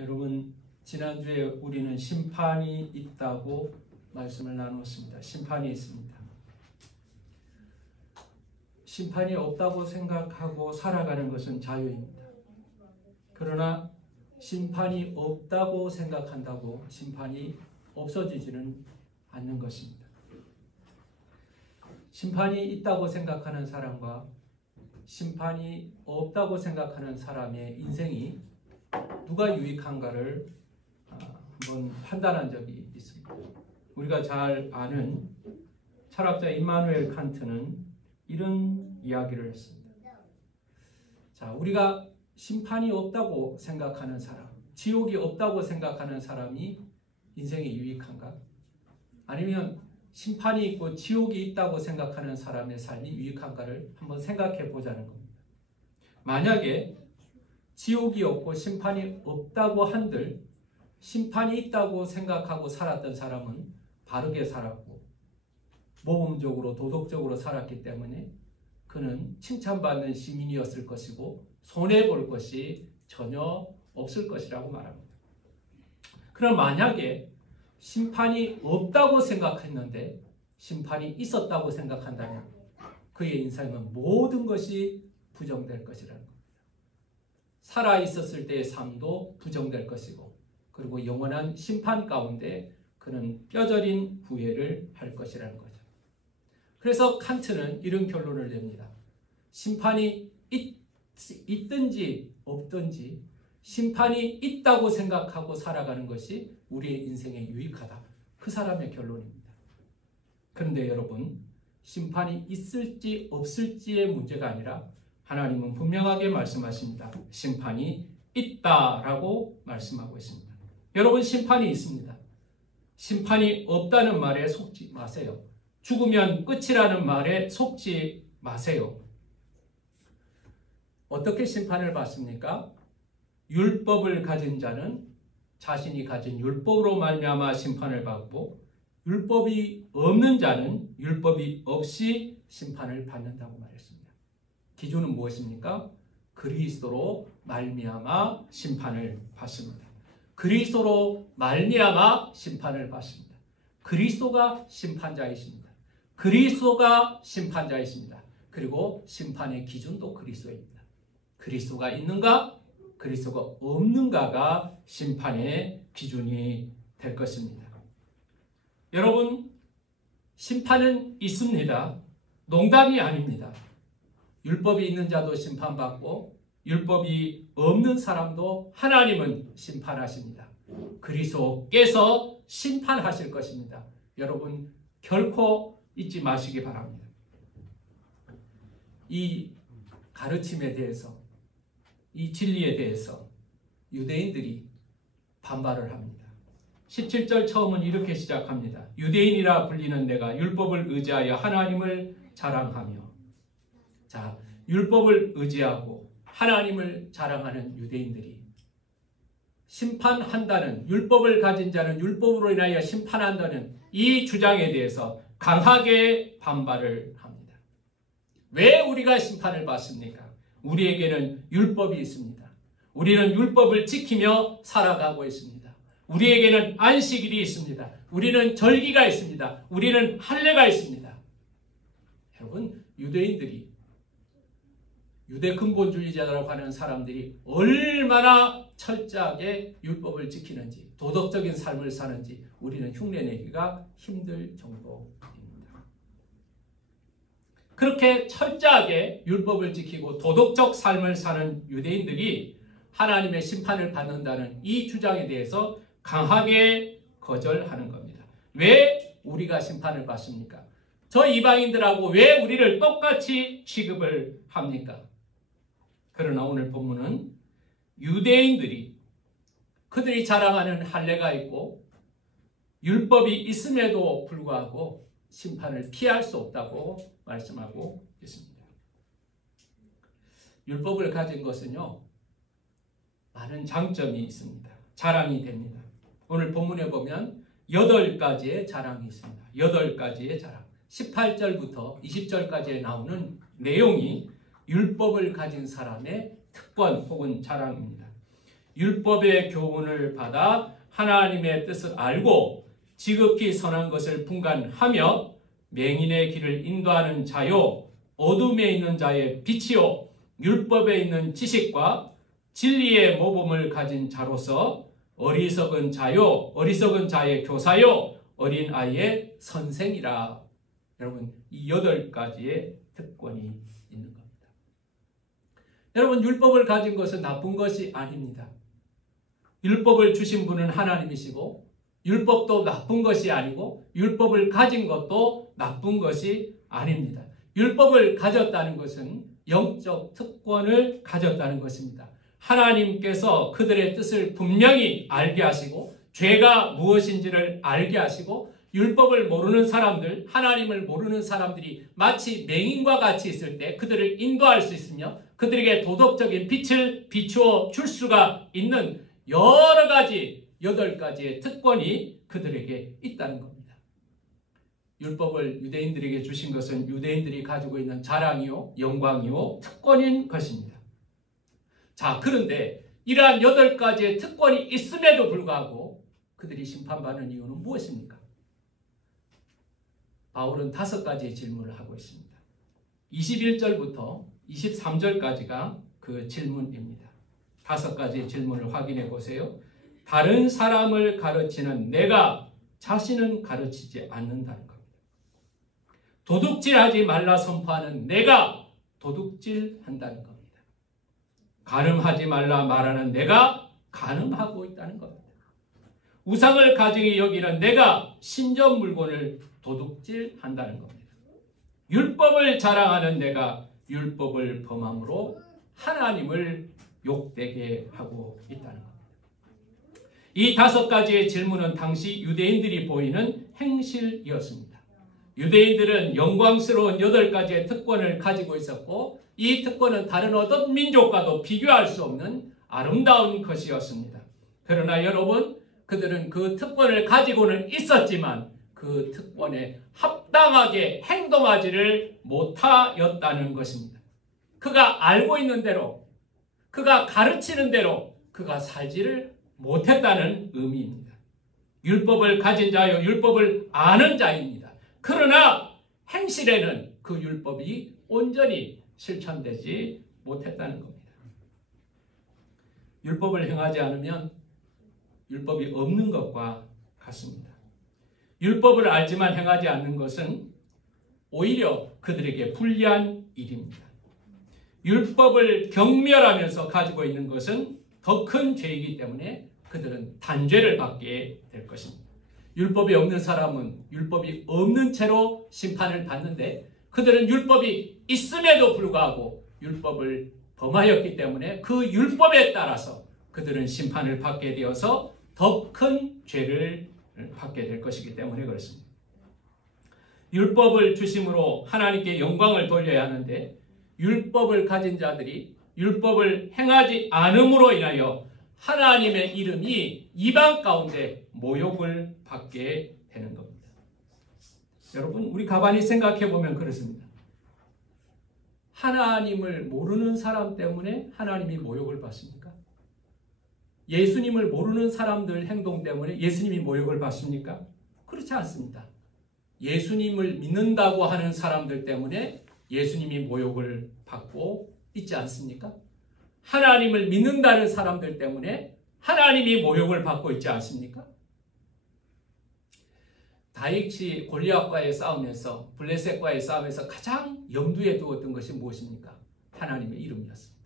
여러분, 지난주에 우리는 심판이 있다고 말씀을 나누었습니다. 심판이 있습니다. 심판이 없다고 생각하고 살아가는 것은 자유입니다. 그러나 심판이 없다고 생각한다고 심판이 없어지지는 않는 것입니다. 심판이 있다고 생각하는 사람과 심판이 없다고 생각하는 사람의 인생이 누가 유익한가를 한번 판단한 적이 있습니다. 우리가 잘 아는 철학자 임마누엘 칸트는 이런 이야기를 했습니다. 자, 우리가 심판이 없다고 생각하는 사람, 지옥이 없다고 생각하는 사람이 인생에 유익한가? 아니면 심판이 있고 지옥이 있다고 생각하는 사람의 삶이 유익한가를 한번 생각해 보자는 겁니다. 만약에 지옥이 없고 심판이 없다고 한들 심판이 있다고 생각하고 살았던 사람은 바르게 살았고 모범적으로 도덕적으로 살았기 때문에 그는 칭찬받는 시민이었을 것이고 손해볼 것이 전혀 없을 것이라고 말합니다. 그럼 만약에 심판이 없다고 생각했는데 심판이 있었다고 생각한다면 그의 인생은 모든 것이 부정될 것이라는 겁니다. 살아있었을 때의 삶도 부정될 것이고 그리고 영원한 심판 가운데 그는 뼈저린 후회를 할 것이라는 거죠. 그래서 칸트는 이런 결론을 냅니다. 심판이 있든지 없든지 심판이 있다고 생각하고 살아가는 것이 우리의 인생에 유익하다. 그 사람의 결론입니다. 그런데 여러분, 심판이 있을지 없을지의 문제가 아니라 하나님은 분명하게 말씀하십니다. 심판이 있다라고 말씀하고 있습니다. 여러분, 심판이 있습니다. 심판이 없다는 말에 속지 마세요. 죽으면 끝이라는 말에 속지 마세요. 어떻게 심판을 받습니까? 율법을 가진 자는 자신이 가진 율법으로 말미암아 심판을 받고 율법이 없는 자는 율법이 없이 심판을 받는다고 말했습니다. 기준은 무엇입니까? 그리스도로 말미암아 심판을 받습니다. 그리스도로 말미암아 심판을 받습니다. 그리스도가 심판자이십니다. 그리스도가 심판자이십니다. 그리고 심판의 기준도 그리스도입니다. 그리스도가 있는가? 그리스도가 없는가가 심판의 기준이 될 것입니다. 여러분, 심판은 있습니다. 농담이 아닙니다. 율법이 있는 자도 심판받고 율법이 없는 사람도 하나님은 심판하십니다. 그리스도께서 심판하실 것입니다. 여러분, 결코 잊지 마시기 바랍니다. 이 가르침에 대해서, 이 진리에 대해서 유대인들이 반발을 합니다. 17절 처음은 이렇게 시작합니다. 유대인이라 불리는 내가 율법을 의지하여 하나님을 자랑하며. 자, 율법을 의지하고 하나님을 자랑하는 유대인들이 심판한다는, 율법을 가진 자는 율법으로 인하여 심판한다는 이 주장에 대해서 강하게 반발을 합니다. 왜 우리가 심판을 받습니까? 우리에게는 율법이 있습니다. 우리는 율법을 지키며 살아가고 있습니다. 우리에게는 안식일이 있습니다. 우리는 절기가 있습니다. 우리는 할례가 있습니다. 여러분, 유대인들이, 유대 근본주의자라고 하는 사람들이 얼마나 철저하게 율법을 지키는지, 도덕적인 삶을 사는지 우리는 흉내내기가 힘들 정도입니다. 그렇게 철저하게 율법을 지키고 도덕적 삶을 사는 유대인들이 하나님의 심판을 받는다는 이 주장에 대해서 강하게 거절하는 겁니다. 왜 우리가 심판을 받습니까? 저 이방인들하고 왜 우리를 똑같이 취급을 합니까? 그러나 오늘 본문은 유대인들이 그들이 자랑하는 할례가 있고 율법이 있음에도 불구하고 심판을 피할 수 없다고 말씀하고 있습니다. 율법을 가진 것은요, 많은 장점이 있습니다. 자랑이 됩니다. 오늘 본문에 보면 8가지의 자랑이 있습니다. 8가지의 자랑. 18절부터 20절까지에 나오는 내용이 율법을 가진 사람의 특권 혹은 자랑입니다. 율법의 교훈을 받아 하나님의 뜻을 알고 지극히 선한 것을 분간하며 맹인의 길을 인도하는 자요 어둠에 있는 자의 빛이요 율법에 있는 지식과 진리의 모범을 가진 자로서 어리석은 자의 교사요 어린 아이의 선생이라. 여러분, 이 8가지의 특권이 있는 겁니다. 여러분, 율법을 가진 것은 나쁜 것이 아닙니다. 율법을 주신 분은 하나님이시고 율법도 나쁜 것이 아니고 율법을 가진 것도 나쁜 것이 아닙니다. 율법을 가졌다는 것은 영적 특권을 가졌다는 것입니다. 하나님께서 그들의 뜻을 분명히 알게 하시고 죄가 무엇인지를 알게 하시고 율법을 모르는 사람들, 하나님을 모르는 사람들이 마치 맹인과 같이 있을 때 그들을 인도할 수 있으며 그들에게 도덕적인 빛을 비추어 줄 수가 있는 여러 가지 8가지의 특권이 그들에게 있다는 겁니다. 율법을 유대인들에게 주신 것은 유대인들이 가지고 있는 자랑이요, 영광이요, 특권인 것입니다. 자, 그런데 이러한 8가지의 특권이 있음에도 불구하고 그들이 심판받는 이유는 무엇입니까? 바울은 5가지의 질문을 하고 있습니다. 21절부터 23절까지가 그 질문입니다. 5가지의 질문을 확인해 보세요. 다른 사람을 가르치는 내가 자신은 가르치지 않는다는 겁니다. 도둑질하지 말라 선포하는 내가 도둑질한다는 겁니다. 간음하지 말라 말하는 내가 간음하고 있다는 겁니다. 우상을 가증히 여기는 내가 신전 물건을 도둑질한다는 겁니다. 율법을 자랑하는 내가 율법을 범함으로 하나님을 욕되게 하고 있다는 겁니다. 이 5가지의 질문은 당시 유대인들이 보이는 행실이었습니다. 유대인들은 영광스러운 8가지의 특권을 가지고 있었고 이 특권은 다른 어떤 민족과도 비교할 수 없는 아름다운 것이었습니다. 그러나 여러분, 그들은 그 특권을 가지고는 있었지만 그 특권에 합당하게 행동하지를 못하였다는 것입니다. 그가 알고 있는 대로, 그가 가르치는 대로 그가 살지를 못했다는 의미입니다. 율법을 가진 자요, 율법을 아는 자입니다. 그러나 행실에는 그 율법이 온전히 실천되지 못했다는 겁니다. 율법을 행하지 않으면 율법이 없는 것과 같습니다. 율법을 알지만 행하지 않는 것은 오히려 그들에게 불리한 일입니다. 율법을 경멸하면서 가지고 있는 것은 더 큰 죄이기 때문에 그들은 단죄를 받게 될 것입니다. 율법이 없는 사람은 율법이 없는 채로 심판을 받는데 그들은 율법이 있음에도 불구하고 율법을 범하였기 때문에 그 율법에 따라서 그들은 심판을 받게 되어서 더 큰 죄를 받게 될 것이기 때문에 그렇습니다. 율법을 주심으로 하나님께 영광을 돌려야 하는데 율법을 가진 자들이 율법을 행하지 않음으로 인하여 하나님의 이름이 이방 가운데 모욕을 받게 되는 겁니다. 여러분, 우리 가만히 생각해 보면 그렇습니다. 하나님을 모르는 사람 때문에 하나님이 모욕을 받습니까? 예수님을 모르는 사람들 행동 때문에 예수님이 모욕을 받습니까? 그렇지 않습니다. 예수님을 믿는다고 하는 사람들 때문에 예수님이 모욕을 받고 있지 않습니까? 하나님을 믿는다는 사람들 때문에 하나님이 모욕을 받고 있지 않습니까? 다윗이 골리앗과의 싸움에서, 블레셋과의 싸움에서 가장 염두에 두었던 것이 무엇입니까? 하나님의 이름이었습니다.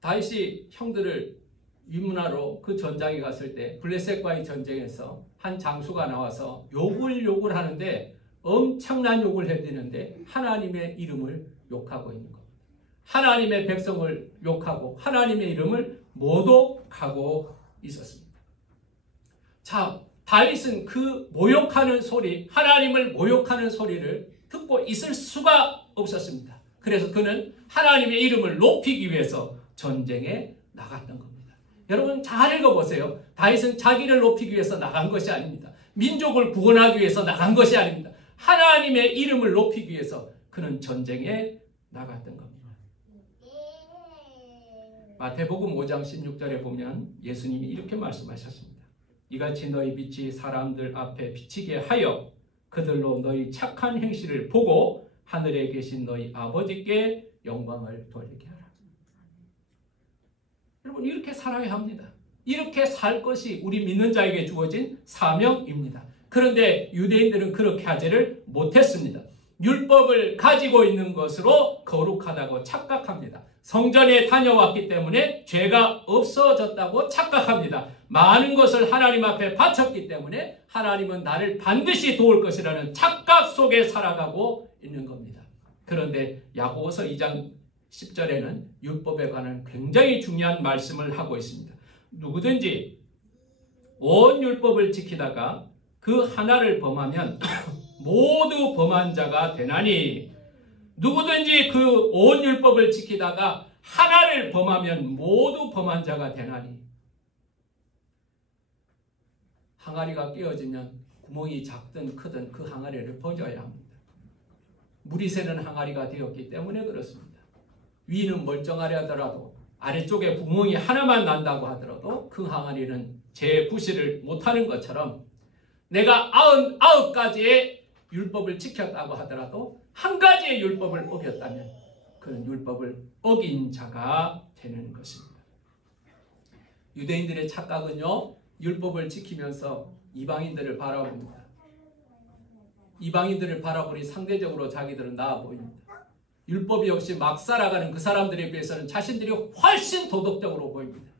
다윗이 형들을 위문하러 그 전장에 갔을 때 블레셋과의 전쟁에서 한 장수가 나와서 욕을 하는데 엄청난 욕을 해대는데 하나님의 이름을 욕하고 있는 겁니다. 하나님의 백성을 욕하고 하나님의 이름을 모독하고 있었습니다. 자, 다윗은 그 모욕하는 소리, 하나님을 모욕하는 소리를 듣고 있을 수가 없었습니다. 그래서 그는 하나님의 이름을 높이기 위해서 전쟁에 나갔던 겁니다. 여러분 잘 읽어보세요. 다윗은 자기를 높이기 위해서 나간 것이 아닙니다. 민족을 구원하기 위해서 나간 것이 아닙니다. 하나님의 이름을 높이기 위해서 그는 전쟁에 나갔던 겁니다. 마태복음 5장 16절에 보면 예수님이 이렇게 말씀하셨습니다. 이같이 너희 빛이 사람들 앞에 비치게 하여 그들로 너희 착한 행실을 보고 하늘에 계신 너희 아버지께 영광을 돌리게 하라. 여러분, 이렇게 살아야 합니다. 이렇게 살 것이 우리 믿는 자에게 주어진 사명입니다. 그런데 유대인들은 그렇게 하지를 못했습니다. 율법을 가지고 있는 것으로 거룩하다고 착각합니다. 성전에 다녀왔기 때문에 죄가 없어졌다고 착각합니다. 많은 것을 하나님 앞에 바쳤기 때문에 하나님은 나를 반드시 도울 것이라는 착각 속에 살아가고 있는 겁니다. 그런데 야고보서 2장 10절에는 율법에 관한 굉장히 중요한 말씀을 하고 있습니다. 누구든지 온 율법을 지키다가 그 하나를 범하면 모두 범한 자가 되나니, 누구든지 그 온 율법을 지키다가 하나를 범하면 모두 범한 자가 되나니. 항아리가 깨어지면 구멍이 작든 크든 그 항아리를 버려야 합니다. 물이 새는 항아리가 되었기 때문에 그렇습니다. 위는 멀쩡하려 하더라도 아래쪽에 구멍이 하나만 난다고 하더라도 그 항아리는 재부시를 못하는 것처럼, 내가 99가지의 율법을 지켰다고 하더라도 한 가지의 율법을 어겼다면 그는 율법을 어긴 자가 되는 것입니다. 유대인들의 착각은요, 율법을 지키면서 이방인들을 바라봅니다. 이방인들을 바라보니 상대적으로 자기들은 나아 보입니다. 율법이 없이 막 살아가는 그 사람들에 비해서는 자신들이 훨씬 도덕적으로 보입니다.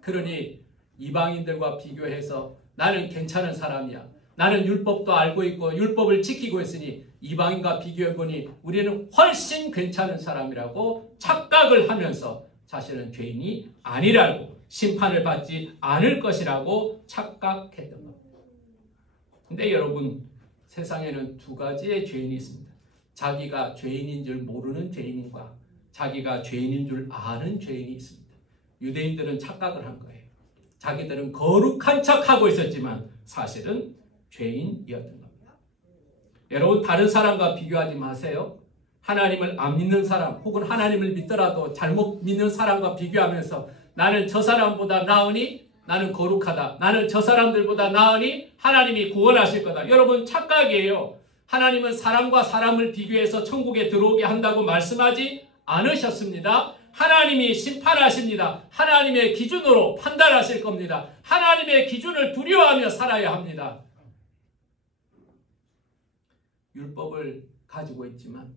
그러니 이방인들과 비교해서 나는 괜찮은 사람이야, 나는 율법도 알고 있고 율법을 지키고 있으니 이방인과 비교해보니 우리는 훨씬 괜찮은 사람이라고 착각을 하면서 자신은 죄인이 아니라고, 심판을 받지 않을 것이라고 착각했던 겁니다. 근데 여러분, 세상에는 두 가지의 죄인이 있습니다. 자기가 죄인인 줄 모르는 죄인과 자기가 죄인인 줄 아는 죄인이 있습니다. 유대인들은 착각을 한 거예요. 자기들은 거룩한 척하고 있었지만 사실은 죄인이었던 겁니다. 여러분, 다른 사람과 비교하지 마세요. 하나님을 안 믿는 사람 혹은 하나님을 믿더라도 잘못 믿는 사람과 비교하면서 나는 저 사람보다 나으니 나는 거룩하다, 나는 저 사람들보다 나으니 하나님이 구원하실 거다. 여러분, 착각이에요. 하나님은 사람과 사람을 비교해서 천국에 들어오게 한다고 말씀하지 않으셨습니다. 하나님이 심판하십니다. 하나님의 기준으로 판단하실 겁니다. 하나님의 기준을 두려워하며 살아야 합니다. 율법을 가지고 있지만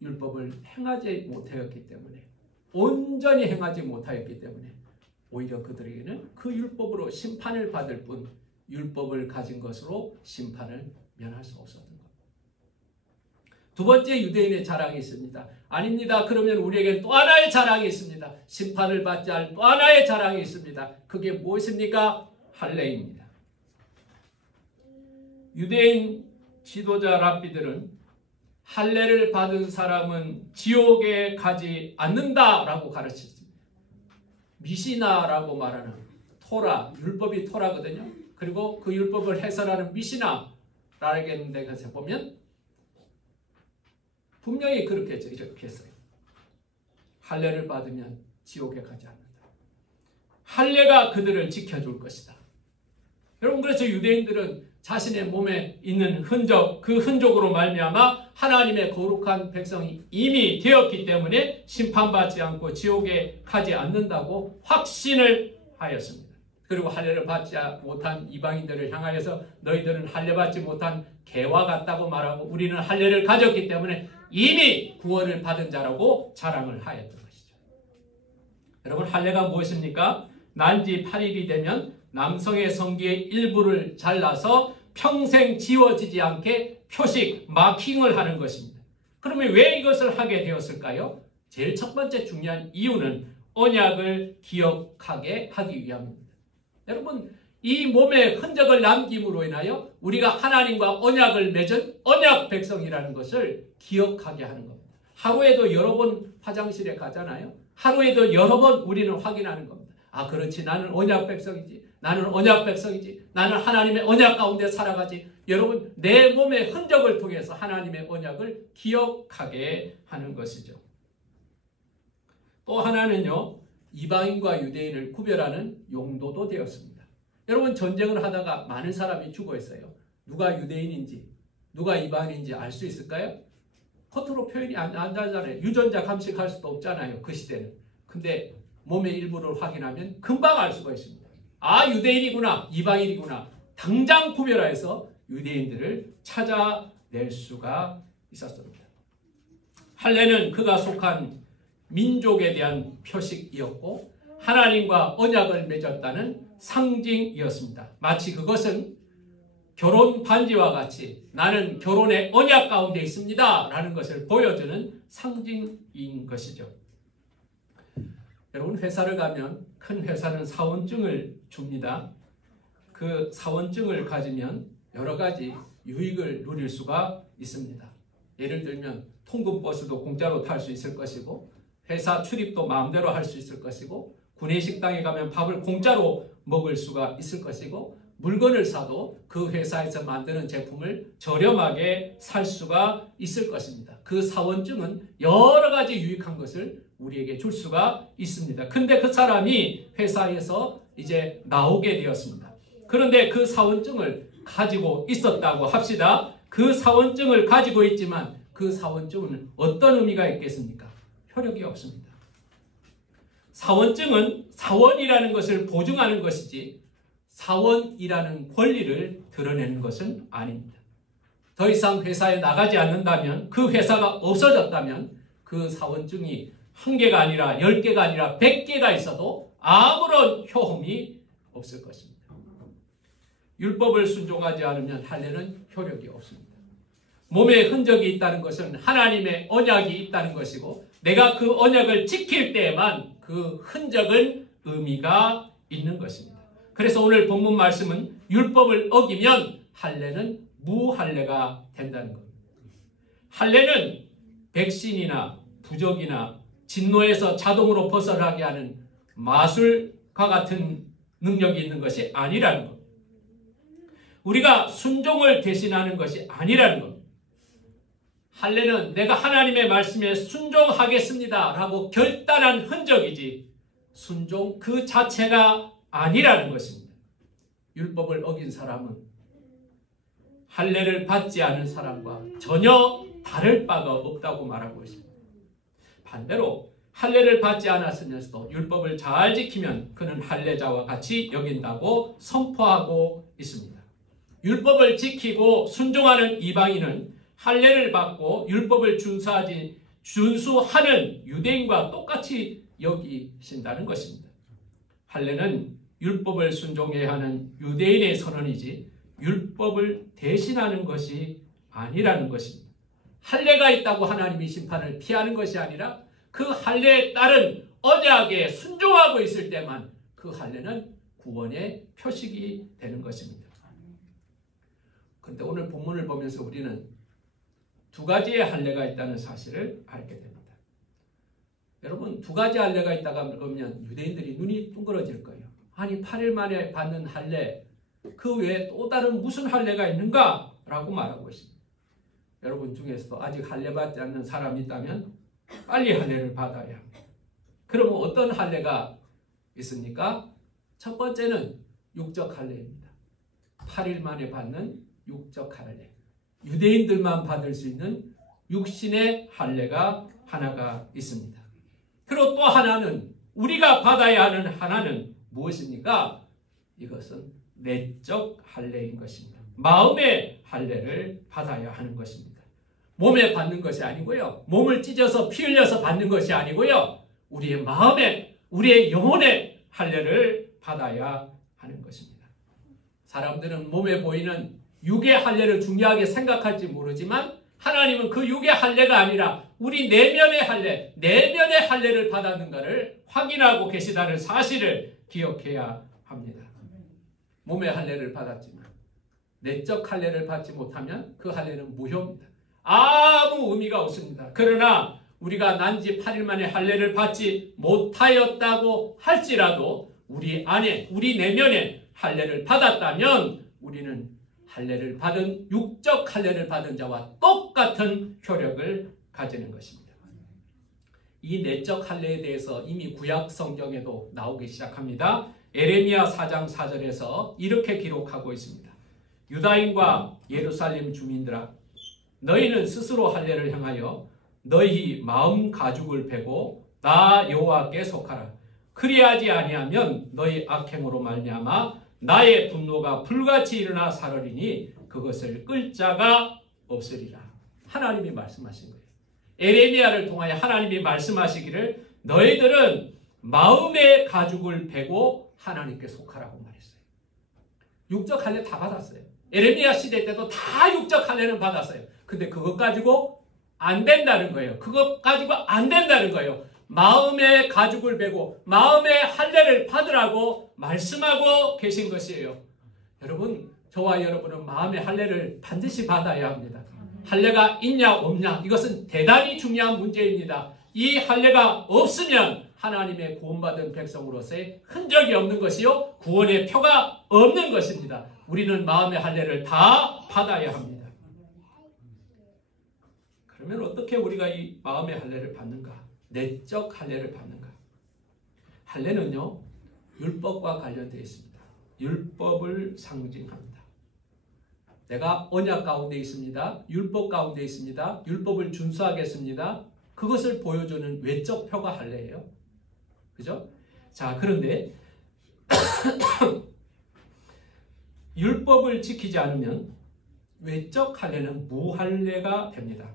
율법을 행하지 못하였기 때문에, 온전히 행하지 못하였기 때문에 오히려 그들에게는 그 율법으로 심판을 받을 뿐 율법을 가진 것으로 심판을 면할 수 없었던 겁니다. 두 번째 유대인의 자랑이 있습니다. 아닙니다. 그러면 우리에게 또 하나의 자랑이 있습니다. 심판을 받지 않을 또 하나의 자랑이 있습니다. 그게 무엇입니까? 할례입니다. 유대인 지도자 랍비들은 할례를 받은 사람은 지옥에 가지 않는다라고 가르쳤습니다. 미시나라고 말하는 토라, 율법이 토라거든요. 그리고 그 율법을 해설하는 미시나라는 데 가서 보면 분명히 그렇게 했죠. 이렇게 했어요. 할례를 받으면 지옥에 가지 않는다. 할례가 그들을 지켜줄 것이다. 여러분, 그래서 유대인들은 자신의 몸에 있는 흔적, 그 흔적으로 말미암아 하나님의 거룩한 백성이 이미 되었기 때문에 심판받지 않고 지옥에 가지 않는다고 확신을 하였습니다. 그리고 할례를 받지 못한 이방인들을 향하여서 너희들은 할례 받지 못한 개와 같다고 말하고 우리는 할례를 가졌기 때문에 이미 구원을 받은 자라고 자랑을 하였던 것이죠. 여러분, 할례가 무엇입니까? 난지 8일이 되면 남성의 성기의 일부를 잘라서 평생 지워지지 않게 표식, 마킹을 하는 것입니다. 그러면 왜 이것을 하게 되었을까요? 제일 첫 번째 중요한 이유는 언약을 기억하게 하기 위함입니다. 여러분, 이 몸의 흔적을 남김으로 인하여 우리가 하나님과 언약을 맺은 언약 백성이라는 것을 기억하게 하는 겁니다. 하루에도 여러 번 화장실에 가잖아요. 하루에도 여러 번 우리는 확인하는 겁니다. 아, 그렇지, 나는 언약 백성이지, 나는 언약 백성이지, 나는 하나님의 언약 가운데 살아가지. 여러분, 내 몸의 흔적을 통해서 하나님의 언약을 기억하게 하는 것이죠. 또 하나는요, 이방인과 유대인을 구별하는 용도도 되었습니다. 여러분, 전쟁을 하다가 많은 사람이 죽어 있어요. 누가 유대인인지 누가 이방인인지 알 수 있을까요? 겉으로 표현이 안 되잖아요. 유전자 감식할 수도 없잖아요. 그 시대는. 근데 몸의 일부를 확인하면 금방 알 수가 있습니다. 아, 유대인이구나, 이방인이구나. 당장 구별해서 유대인들을 찾아낼 수가 있었습니다. 할례는 그가 속한 민족에 대한 표식이었고 하나님과 언약을 맺었다는 상징이었습니다. 마치 그것은 결혼 반지와 같이 나는 결혼의 언약 가운데 있습니다 라는 것을 보여주는 상징인 것이죠. 여러분, 회사를 가면 큰 회사는 사원증을 줍니다. 그 사원증을 가지면 여러 가지 유익을 누릴 수가 있습니다. 예를 들면 통근버스도 공짜로 탈 수 있을 것이고 회사 출입도 마음대로 할 수 있을 것이고 구내식당에 가면 밥을 공짜로 먹을 수가 있을 것이고 물건을 사도 그 회사에서 만드는 제품을 저렴하게 살 수가 있을 것입니다. 그 사원증은 여러 가지 유익한 것을 우리에게 줄 수가 있습니다. 근데 그 사람이 회사에서 이제 나오게 되었습니다. 그런데 그 사원증을 가지고 있었다고 합시다. 그 사원증을 가지고 있지만 그 사원증은 어떤 의미가 있겠습니까? 효력이 없습니다. 사원증은 사원이라는 것을 보증하는 것이지 사원이라는 권리를 드러내는 것은 아닙니다. 더 이상 회사에 나가지 않는다면, 그 회사가 없어졌다면 그 사원증이 1개가 아니라 10개가 아니라 100개가 있어도 아무런 효험이 없을 것입니다. 율법을 순종하지 않으면 할례는 효력이 없습니다. 몸에 흔적이 있다는 것은 하나님의 언약이 있다는 것이고 내가 그 언약을 지킬 때에만 그 흔적은 의미가 있는 것입니다. 그래서 오늘 본문 말씀은 율법을 어기면 할례는 무할례가 된다는 겁니다. 할례는 백신이나 부적이나 진노에서 자동으로 벗어나게 하는 마술과 같은 능력이 있는 것이 아니라는 겁니다. 우리가 순종을 대신하는 것이 아니라는 겁니다. 할례는 내가 하나님의 말씀에 순종하겠습니다 라고 결단한 흔적이지 순종 그 자체가 아니라는 것입니다. 율법을 어긴 사람은 할례를 받지 않은 사람과 전혀 다를 바가 없다고 말하고 있습니다. 반대로 할례를 받지 않았으면서도 율법을 잘 지키면 그는 할례자와 같이 여긴다고 선포하고 있습니다. 율법을 지키고 순종하는 이방인은 할례를 받고 율법을 준수하는 유대인과 똑같이 여기신다는 것입니다. 할례는 율법을 순종해야 하는 유대인의 선언이지 율법을 대신하는 것이 아니라는 것입니다. 할례가 있다고 하나님이 심판을 피하는 것이 아니라 그 할례에 따른 언약에 순종하고 있을 때만 그 할례는 구원의 표식이 되는 것입니다. 그런데 오늘 본문을 보면서 우리는 두 가지의 할례가 있다는 사실을 알게 됩니다. 여러분, 두 가지 할례가 있다가 그러면 유대인들이 눈이 둥그러질 거예요. 아니 8일 만에 받는 할례, 그 외에 또 다른 무슨 할례가 있는가? 라고 말하고 있습니다. 여러분 중에서도 아직 할례 받지 않는 사람이 있다면 빨리 할례를 받아야 합니다. 그러면 어떤 할례가 있습니까? 첫 번째는 육적 할례입니다. 8일 만에 받는 육적 할례. 유대인들만 받을 수 있는 육신의 할례가 하나가 있습니다. 그리고 또 하나는 우리가 받아야 하는 하나는 무엇입니까? 이것은 내적 할례인 것입니다. 마음의 할례를 받아야 하는 것입니다. 몸에 받는 것이 아니고요. 몸을 찢어서 피 흘려서 받는 것이 아니고요. 우리의 마음에, 우리의 영혼의 할례를 받아야 하는 것입니다. 사람들은 몸에 보이는 육의 할례를 중요하게 생각할지 모르지만 하나님은 그 육의 할례가 아니라 우리 내면의 할례, 내면의 할례를 받았는가를 확인하고 계시다는 사실을 기억해야 합니다. 몸의 할례를 받았지만 내적 할례를 받지 못하면 그 할례는 무효입니다. 아무 의미가 없습니다. 그러나 우리가 난지 8일 만에 할례를 받지 못하였다고 할지라도 우리 안에, 우리 내면에 할례를 받았다면 우리는 할례를 받은, 육적 할례를 받은 자와 똑같은 효력을 가지는 것입니다. 이 내적 할례에 대해서 이미 구약 성경에도 나오기 시작합니다. 에레미야 4장 4절에서 이렇게 기록하고 있습니다. 유다인과 예루살렘 주민들아, 너희는 스스로 할례를 행하여 너희 마음 가죽을 베고 나 여호와께 속하라. 그리하지 아니하면 너희 악행으로 말미암아 나의 분노가 불같이 일어나 사르리니 그것을 끌 자가 없으리라. 하나님이 말씀하신 거예요. 에레미야를 통하여 하나님이 말씀하시기를 너희들은 마음의 가죽을 베고 하나님께 속하라고 말했어요. 육적 할례 다 받았어요. 에레미야 시대 때도 다 육적 할례는 받았어요. 근데 그것 가지고 안 된다는 거예요. 그것 가지고 안 된다는 거예요. 마음의 가죽을 베고 마음의 할례를 받으라고 말씀하고 계신 것이에요. 여러분, 저와 여러분은 마음의 할례를 반드시 받아야 합니다. 할례가 있냐 없냐, 이것은 대단히 중요한 문제입니다. 이 할례가 없으면 하나님의 구원받은 백성으로서의 흔적이 없는 것이요, 구원의 표가 없는 것입니다. 우리는 마음의 할례를 다 받아야 합니다. 그러면 어떻게 우리가 이 마음의 할례를 받는가? 내적 할례를 받는가? 할례는요, 율법과 관련되어 있습니다. 율법을 상징합니다. 내가 언약 가운데 있습니다. 율법 가운데 있습니다. 율법을 준수하겠습니다. 그것을 보여주는 외적 표가 할례예요. 그죠? 자, 그런데 율법을 지키지 않으면 외적 할례는 무할례가 됩니다.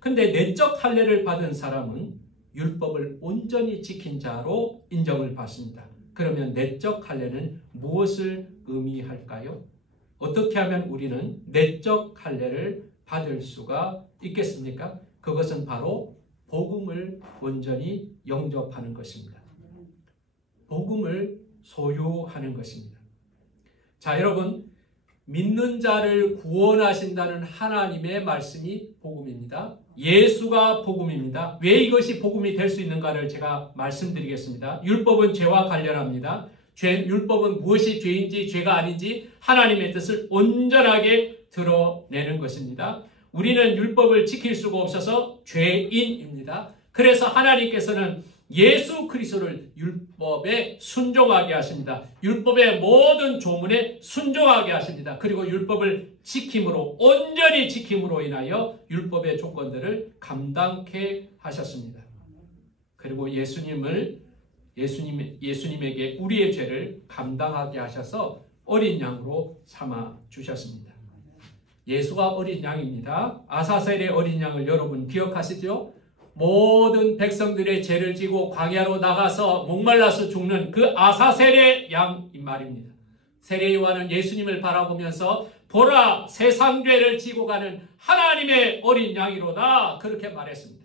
근데 내적 할례를 받은 사람은 율법을 온전히 지킨 자로 인정을 받습니다. 그러면 내적 할례는 무엇을 의미할까요? 어떻게 하면 우리는 내적 할례를 받을 수가 있겠습니까? 그것은 바로 복음을 온전히 영접하는 것입니다. 복음을 소유하는 것입니다. 자, 여러분, 믿는 자를 구원하신다는 하나님의 말씀이 복음입니다. 예수가 복음입니다. 왜 이것이 복음이 될 수 있는가를 제가 말씀드리겠습니다. 율법은 죄와 관련합니다. 율법은 무엇이 죄인지 죄가 아닌지 하나님의 뜻을 온전하게 드러내는 것입니다. 우리는 율법을 지킬 수가 없어서 죄인입니다. 그래서 하나님께서는 예수 그리스도를 율법에 순종하게 하십니다. 율법의 모든 조문에 순종하게 하십니다. 그리고 율법을 지킴으로, 온전히 지킴으로 인하여 율법의 조건들을 감당케 하셨습니다. 그리고 예수님에게 우리의 죄를 감당하게 하셔서 어린 양으로 삼아 주셨습니다. 예수가 어린 양입니다. 아사셀의 어린 양을 여러분 기억하시죠? 모든 백성들의 죄를 지고 광야로 나가서 목말라서 죽는 그 아사셀의 양인 말입니다. 세례 요한은 예수님을 바라보면서 보라, 세상 죄를 지고 가는 하나님의 어린 양이로다, 그렇게 말했습니다.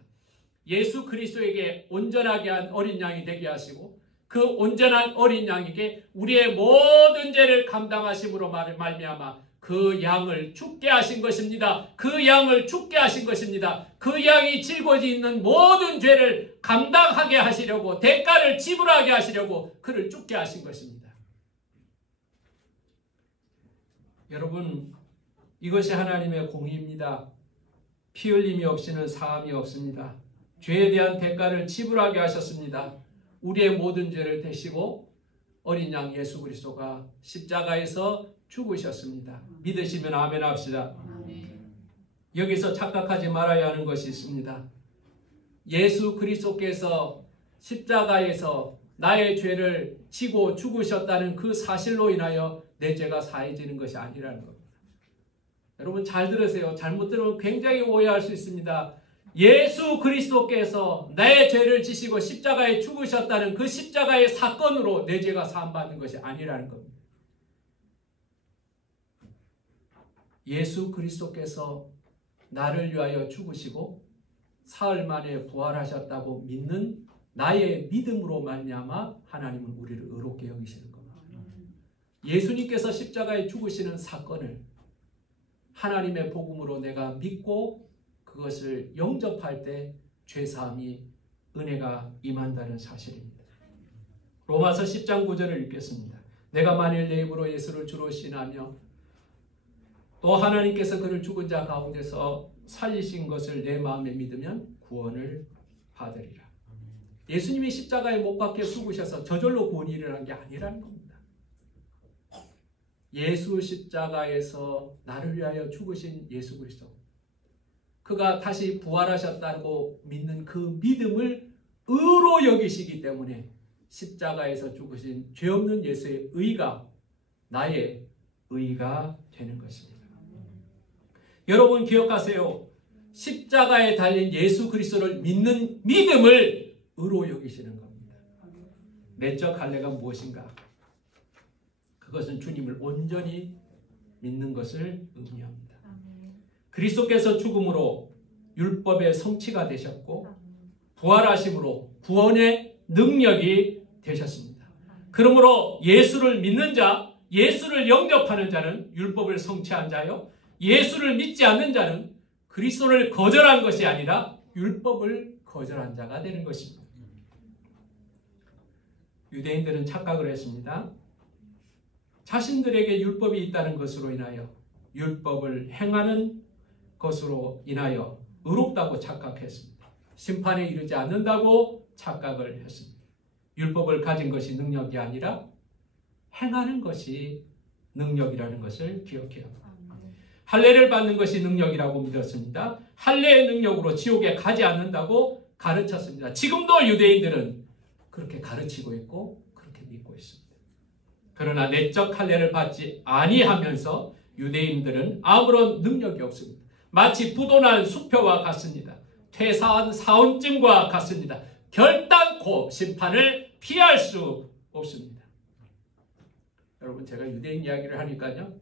예수 그리스도에게 온전하게 한 어린 양이 되게 하시고 그 온전한 어린 양에게 우리의 모든 죄를 감당하심으로 말미암아 그 양을 죽게 하신 것입니다. 그 양을 죽게 하신 것입니다. 그 양이 짊어져 있는 모든 죄를 감당하게 하시려고, 대가를 지불하게 하시려고 그를 죽게 하신 것입니다. 여러분, 이것이 하나님의 공의입니다. 피 흘림이 없이는 사함이 없습니다. 죄에 대한 대가를 지불하게 하셨습니다. 우리의 모든 죄를 대시고 어린 양 예수 그리스도가 십자가에서 죽으셨습니다. 믿으시면 아멘 합시다. 여기서 착각하지 말아야 하는 것이 있습니다. 예수 그리스도께서 십자가에서 나의 죄를 지고 죽으셨다는 그 사실로 인하여 내 죄가 사해지는 것이 아니라는 겁니다. 여러분 잘 들으세요. 잘못 들으면 굉장히 오해할 수 있습니다. 예수 그리스도께서 내 죄를 지시고 십자가에 죽으셨다는 그 십자가의 사건으로 내 죄가 사함받는 것이 아니라는 겁니다. 예수 그리스도께서 나를 위하여 죽으시고 사흘 만에 부활하셨다고 믿는 나의 믿음으로 말미암아 하나님은 우리를 의롭게 여기시는 겁니다. 예수님께서 십자가에 죽으시는 사건을 하나님의 복음으로 내가 믿고 그것을 영접할 때 죄사함이, 은혜가 임한다는 사실입니다. 로마서 10장 9절을 읽겠습니다. 내가 만일 내 입으로 예수를 주로 신하며 또 하나님께서 그를 죽은 자 가운데서 살리신 것을 내 마음에 믿으면 구원을 받으리라. 예수님이 십자가에 못 박혀 죽으셔서 저절로 구원이 일어난 게 아니라는 겁니다. 예수 십자가에서 나를 위하여 죽으신 예수 그리스도, 그가 다시 부활하셨다고 믿는 그 믿음을 의로 여기시기 때문에 십자가에서 죽으신 죄 없는 예수의 의가 나의 의가 되는 것입니다. 여러분 기억하세요. 십자가에 달린 예수 그리스도를 믿는 믿음을 의로 여기시는 겁니다. 내적 할례가 무엇인가? 그것은 주님을 온전히 믿는 것을 의미합니다. 그리스도께서 죽음으로 율법의 성취가 되셨고 부활하심으로 구원의 능력이 되셨습니다. 그러므로 예수를 믿는 자, 예수를 영접하는 자는 율법을 성취한 자요, 예수를 믿지 않는 자는 그리스도를 거절한 것이 아니라 율법을 거절한 자가 되는 것입니다. 유대인들은 착각을 했습니다. 자신들에게 율법이 있다는 것으로 인하여 율법을 행하는 것으로 인하여 의롭다고 착각했습니다. 심판에 이르지 않는다고 착각을 했습니다. 율법을 가진 것이 능력이 아니라 행하는 것이 능력이라는 것을 기억해야 합니다. 할례를 받는 것이 능력이라고 믿었습니다. 할례의 능력으로 지옥에 가지 않는다고 가르쳤습니다. 지금도 유대인들은 그렇게 가르치고 있고 그렇게 믿고 있습니다. 그러나 내적 할례를 받지 아니하면서 유대인들은 아무런 능력이 없습니다. 마치 부도난 수표와 같습니다. 퇴사한 사원증과 같습니다. 결단코 심판을 피할 수 없습니다. 여러분, 제가 유대인 이야기를 하니까요,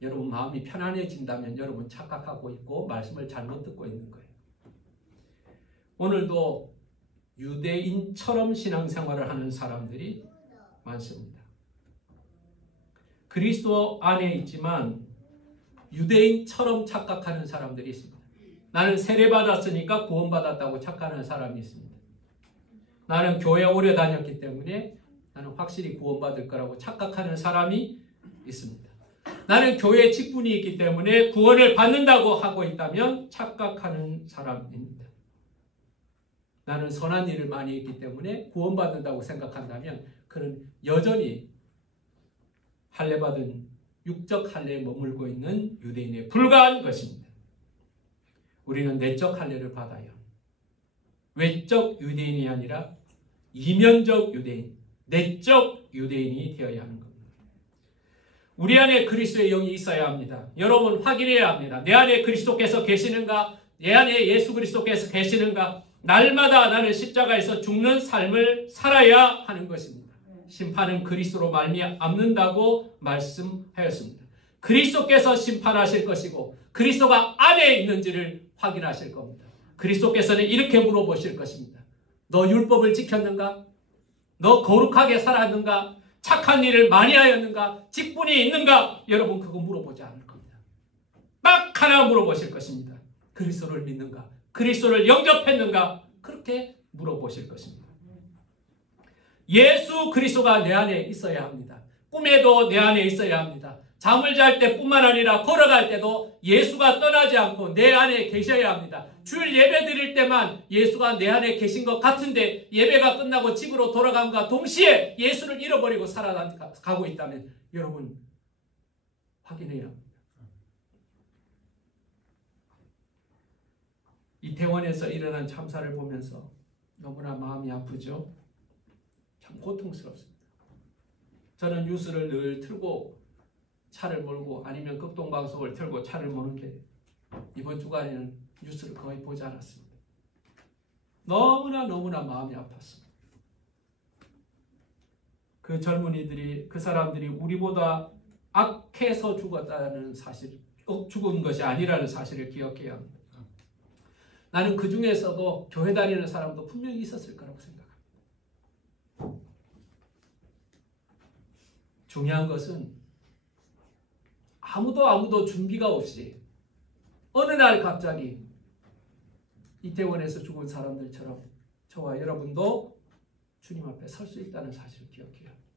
여러분 마음이 편안해진다면 여러분 착각하고 있고 말씀을 잘못 듣고 있는 거예요. 오늘도 유대인처럼 신앙생활을 하는 사람들이 많습니다. 그리스도 안에 있지만 유대인처럼 착각하는 사람들이 있습니다. 나는 세례받았으니까 구원받았다고 착각하는 사람이 있습니다. 나는 교회 오래 다녔기 때문에 나는 확실히 구원받을 거라고 착각하는 사람이 있습니다. 나는 교회 직분이 있기 때문에 구원을 받는다고 하고 있다면 착각하는 사람입니다. 나는 선한 일을 많이 했기 때문에 구원받는다고 생각한다면 그는 여전히 할례받은 육적 할례에 머물고 있는 유대인에 불과한 것입니다. 우리는 내적 할례를 받아요. 외적 유대인이 아니라 이면적 유대인, 내적 유대인이 되어야 하는 겁니다. 우리 안에 그리스도의 영이 있어야 합니다. 여러분 확인해야 합니다. 내 안에 그리스도께서 계시는가? 내 안에 예수 그리스도께서 계시는가? 날마다 나는 십자가에서 죽는 삶을 살아야 하는 것입니다. 심판은 그리스도로 말미암는다고 말씀하였습니다. 그리스도께서 심판하실 것이고 그리스도가 안에 있는지를 확인하실 겁니다. 그리스도께서는 이렇게 물어보실 것입니다. 너 율법을 지켰는가? 너 거룩하게 살았는가? 착한 일을 많이 하였는가? 직분이 있는가? 여러분 그거 물어보지 않을 겁니다. 딱 하나 물어보실 것입니다. 그리스도를 믿는가? 그리스도를 영접했는가? 그렇게 물어보실 것입니다. 예수 그리스도가 내 안에 있어야 합니다. 꿈에도 내 안에 있어야 합니다. 잠을 잘 때뿐만 아니라 걸어갈 때도 예수가 떠나지 않고 내 안에 계셔야 합니다. 주일 예배 드릴 때만 예수가 내 안에 계신 것 같은데 예배가 끝나고 집으로 돌아감과 동시에 예수를 잃어버리고 살아가고 있다면 여러분 확인해야 합니다. 이태원에서 일어난 참사를 보면서 너무나 마음이 아프죠. 참 고통스럽습니다. 저는 뉴스를 늘 틀고 차를 몰고 아니면 극동방송을 틀고 차를 모는데 이번 주간에는 뉴스를 거의 보지 않았습니다. 너무나 마음이 아팠습니다. 그 젊은이들이, 그 사람들이 우리보다 악해서 죽었다는 사실, 죽은 것이 아니라는 사실을 기억해야 합니다. 나는 그 중에서도 교회 다니는 사람도 분명히 있었을 거라고 생각합니다. 중요한 것은 아무도 준비가 없이 어느 날 갑자기 이태원에서 죽은 사람들처럼 저와 여러분도 주님 앞에 설 수 있다는 사실을 기억해야 합니다.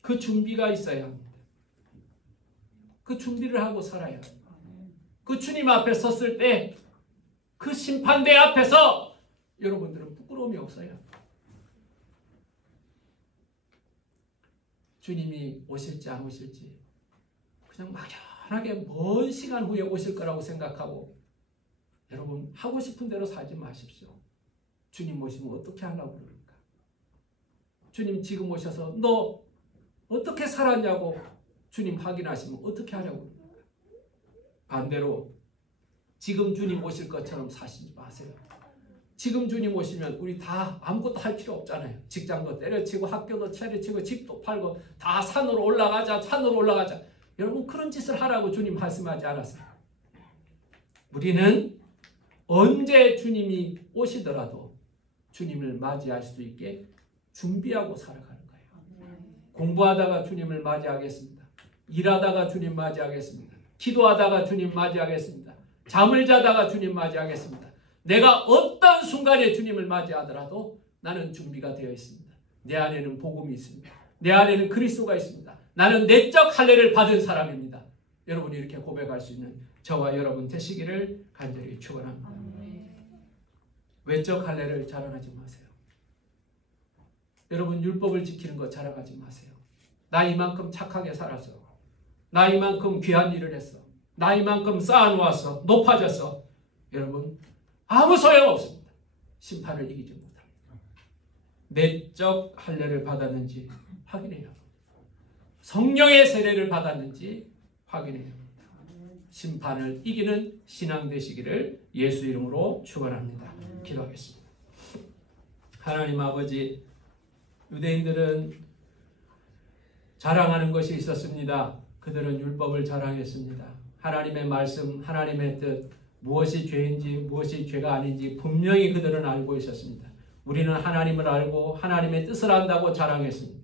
그 준비가 있어야 합니다. 그 준비를 하고 살아야 합니다. 그 주님 앞에 섰을 때 그 심판대 앞에서 여러분들은 부끄러움이 없어요. 주님이 오실지 안 오실지 그냥 막연하게 먼 시간 후에 오실 거라고 생각하고 여러분 하고 싶은 대로 살지 마십시오. 주님 오시면 어떻게 하려고 그럽니까? 주님 지금 오셔서 너 어떻게 살았냐고 주님 확인하시면 어떻게 하려고 그럽니까? 반대로 지금 주님 오실 것처럼 사시지 마세요. 지금 주님 오시면 우리 다 아무것도 할 필요 없잖아요. 직장도 때려치고 학교도 때려치고 집도 팔고 다 산으로 올라가자, 산으로 올라가자. 여러분 그런 짓을 하라고 주님 말씀하지 않았어요. 우리는 언제 주님이 오시더라도 주님을 맞이할 수 있게 준비하고 살아가는 거예요. 공부하다가 주님을 맞이하겠습니다. 일하다가 주님 맞이하겠습니다. 기도하다가 주님 맞이하겠습니다. 잠을 자다가 주님 맞이하겠습니다. 내가 어떤 순간에 주님을 맞이하더라도 나는 준비가 되어 있습니다. 내 안에는 복음이 있습니다. 내 안에는 그리스도가 있습니다. 나는 내적 할례를 받은 사람입니다. 여러분이 이렇게 고백할 수 있는 저와 여러분 되시기를 간절히 축원합니다. 외적 할례를 자랑하지 마세요. 여러분 율법을 지키는 거 자랑하지 마세요. 나 이만큼 착하게 살았어. 나 이만큼 귀한 일을 했어. 나 이만큼 쌓아놓았어. 높아졌어. 여러분 아무 소용없습니다. 심판을 이기지 못합니다. 내적 할례를 받았는지 확인해야 합니다. 성령의 세례를 받았는지 확인해야 합니다. 심판을 이기는 신앙 되시기를 예수 이름으로 축원합니다. 기도하겠습니다. 하나님 아버지, 유대인들은 자랑하는 것이 있었습니다. 그들은 율법을 자랑했습니다. 하나님의 말씀, 하나님의 뜻, 무엇이 죄인지 무엇이 죄가 아닌지 분명히 그들은 알고 있었습니다. 우리는 하나님을 알고 하나님의 뜻을 안다고 자랑했습니다.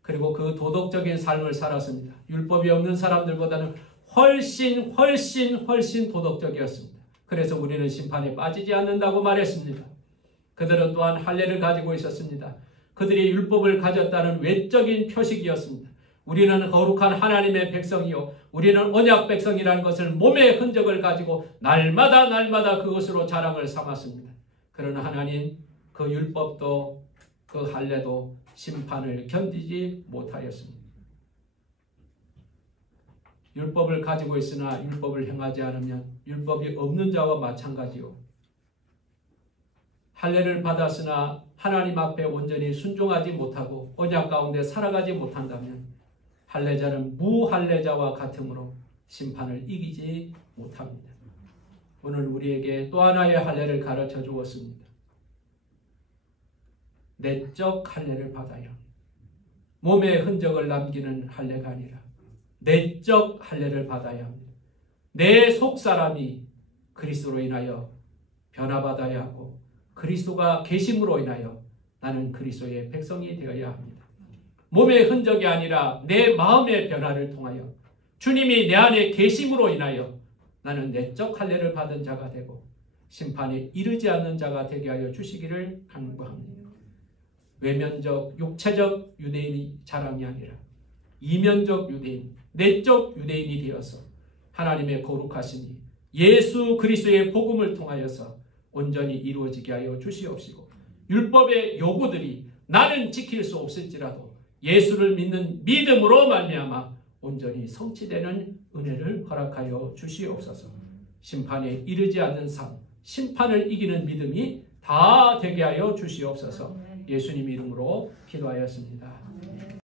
그리고 그 도덕적인 삶을 살았습니다. 율법이 없는 사람들보다는 훨씬 도덕적이었습니다. 그래서 우리는 심판에 빠지지 않는다고 말했습니다. 그들은 또한 할례를 가지고 있었습니다. 그들이 율법을 가졌다는 외적인 표식이었습니다. 우리는 거룩한 하나님의 백성이요 우리는 언약 백성이라는 것을 몸의 흔적을 가지고 날마다 그것으로 자랑을 삼았습니다. 그러나 하나님 그 율법도 그 할례도 심판을 견디지 못하였습니다. 율법을 가지고 있으나 율법을 행하지 않으면 율법이 없는 자와 마찬가지요. 할례를 받았으나 하나님 앞에 온전히 순종하지 못하고 언약 가운데 살아가지 못한다면 할례자는 무할례자와 같으므로 심판을 이기지 못합니다. 오늘 우리에게 또 하나의 할례를 가르쳐 주었습니다. 내적 할례를 받아야 합니다. 몸의 흔적을 남기는 할례가 아니라 내적 할례를 받아야 합니다. 내 속사람이 그리스도로 인하여 변화받아야 하고 그리스도가 계심으로 인하여 나는 그리스도의 백성이 되어야 합니다. 몸의 흔적이 아니라 내 마음의 변화를 통하여 주님이 내 안에 계심으로 인하여 나는 내적 할례를 받은 자가 되고 심판에 이르지 않는 자가 되게 하여 주시기를 간구합니다. 외면적 육체적 유대인이 자랑이 아니라 이면적 유대인, 내적 유대인이 되어서 하나님의 거룩하심이 예수 그리스도의 복음을 통하여서 온전히 이루어지게 하여 주시옵시고 율법의 요구들이 나는 지킬 수 없을지라도 예수를 믿는 믿음으로 말미암아 온전히 성취되는 은혜를 허락하여 주시옵소서. 심판에 이르지 않는 삶, 심판을 이기는 믿음이 다 되게 하여 주시옵소서. 예수님 이름으로 기도하였습니다.